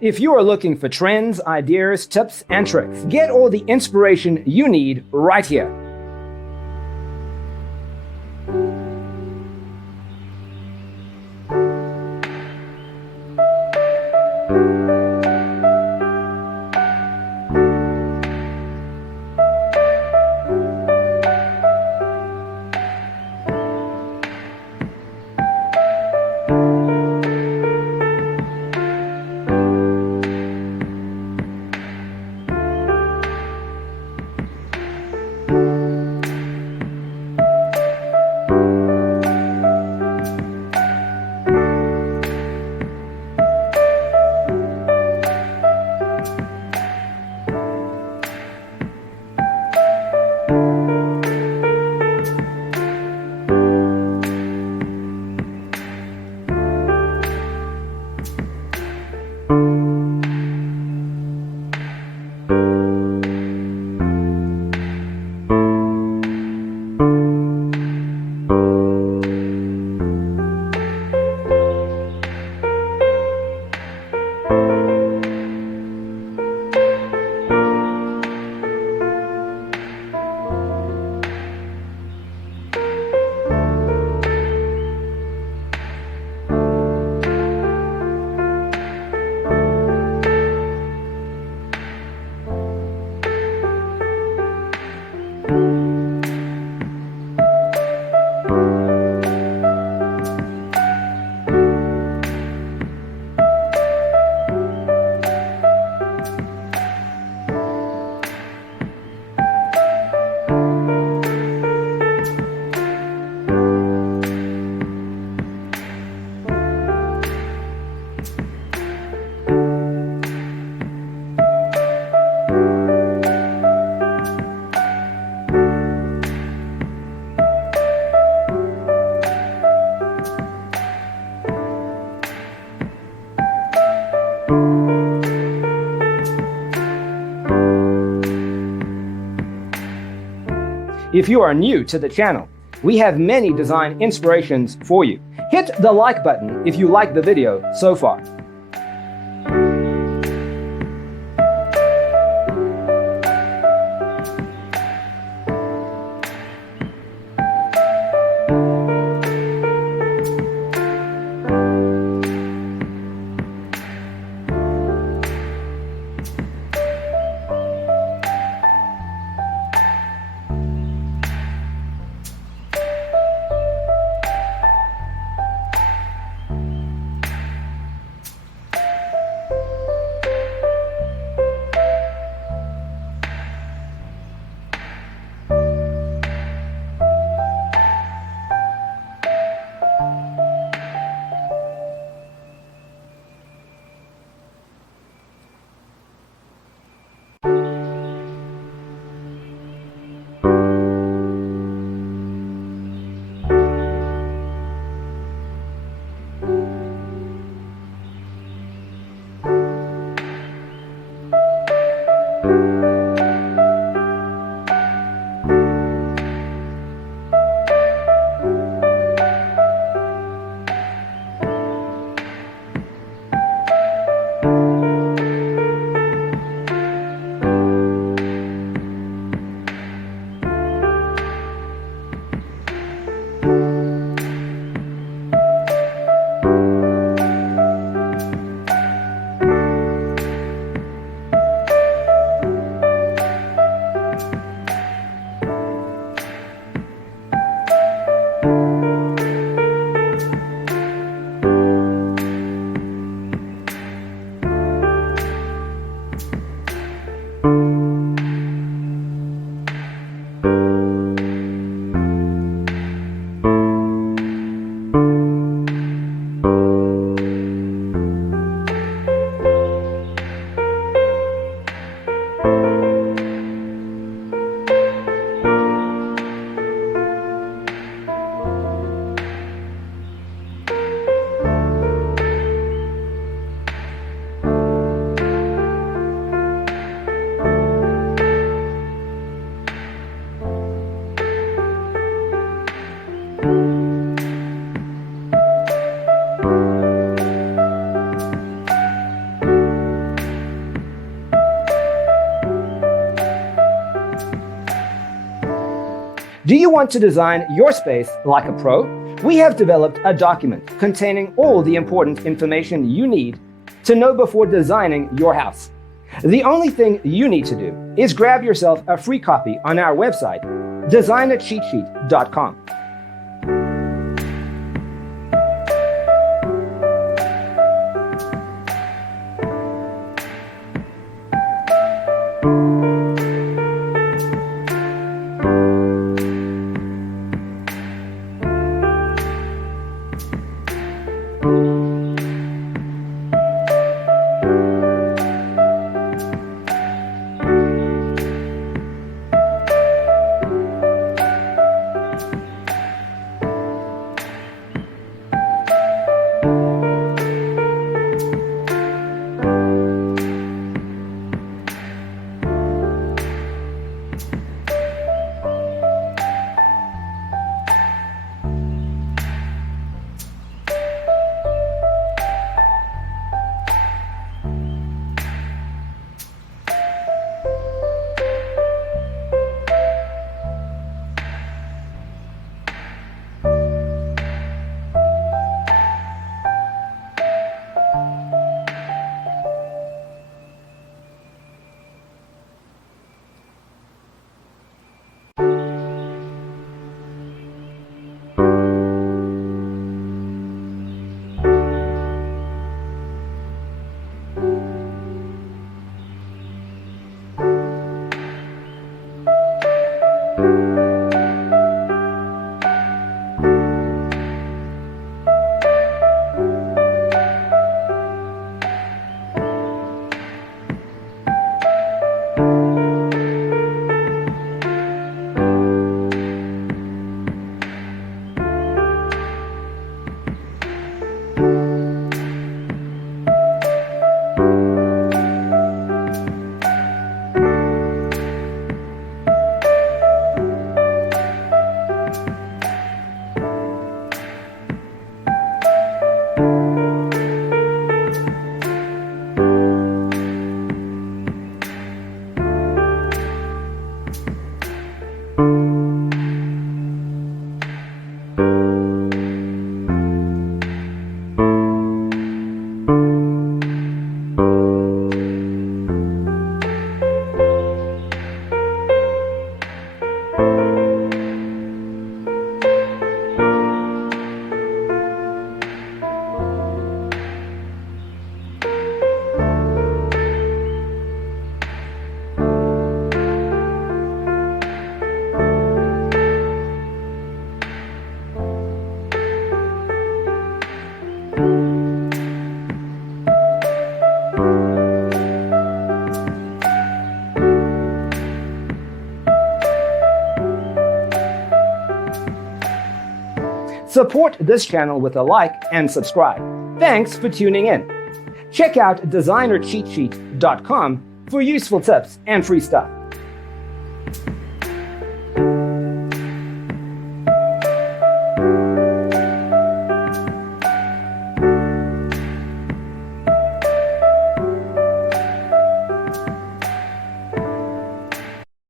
If you are looking for trends, ideas, tips, and tricks, get all the inspiration you need right here. If you are new to the channel, we have many design inspirations for you. Hit the like button if you like the video so far. Do you want to design your space like a pro? We have developed a document containing all the important information you need to know before designing your house. The only thing you need to do is grab yourself a free copy on our website, designercheatsheet.com. Support this channel with a like and subscribe. Thanks for tuning in. Check out designercheatsheet.com for useful tips and free stuff.